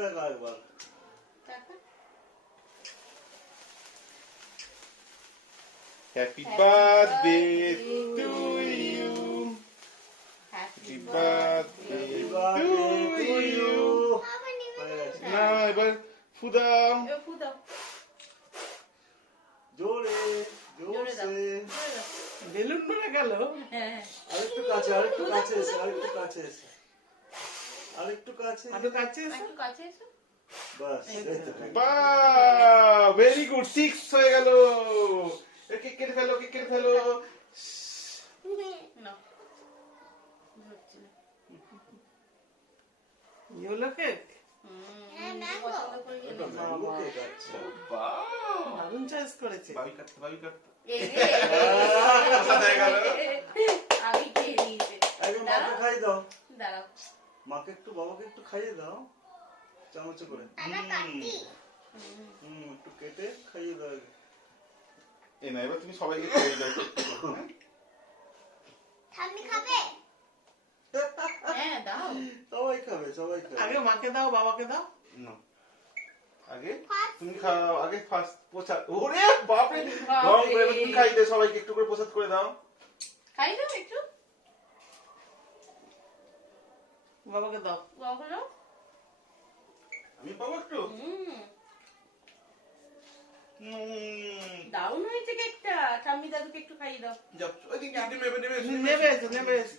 দেখো একবার। Happy birthday to you, happy birthday to you. না এবার ফুদাও, জোরে জোরে। বেলুন পড়ে গেল। আরেকটু কাছে, আরেকটু কাছে এসে, আরেকটু কাছে এসে, আরেকটু কাছে। আরো কাছে এসো। বাস এই তো। বাহ ভেরি গুড, 6 হয়ে গেল। কেক কেটে ফেলো, কেক কেটে ফেলো। Yellow cake. এটা ম্যাঙ্গো কেক আছে। বাহ দারুণ চয়েস করেছে। ভাবি কাটতে, ভাবি কাটতে। আমি খেয়ে নিয়েছি। একদম মাকে খাইয়ে দাও। দাঁড়াও। মাকে একটু, বাবাকে একটু খাইয়ে দাও চামচে করে। একটু কেটে খাইয়ে দাও। এই না এবার তুমি সবাইকে খাইয়ে দাও। হ্যাঁ দাও। সবাই খাবে, সবাই খাবে। আগে মাকে দাও, বাবাকে দাও। না আগে তুমি খাও, আগে ফার্স্ট প্রসাদ। ওরে বাপ রে, তুমি খাইয়ে দাও সবাইকে, একটু করে প্রসাদ করে দাও। খাই দাও একটু। বাবাকে দাও। কখনো আমি পাবো একটু। দারুণ হয়েছে কেকটা। ঠাম্মি দাদুকে একটু খাইয়ে দাও। যাও ওইদিকে নেবে নেবে নেবে এসো, নেবে এসো।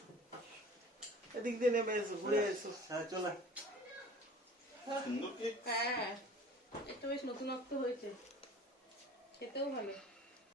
এদিক দিয়ে নেবে এসো, ঘুরে এসো। হ্যাঁ চলে। সুন্দর কেক। হ্যাঁ একটু বেশ নতুনত্ব হয়েছে, খেতেও ভালো।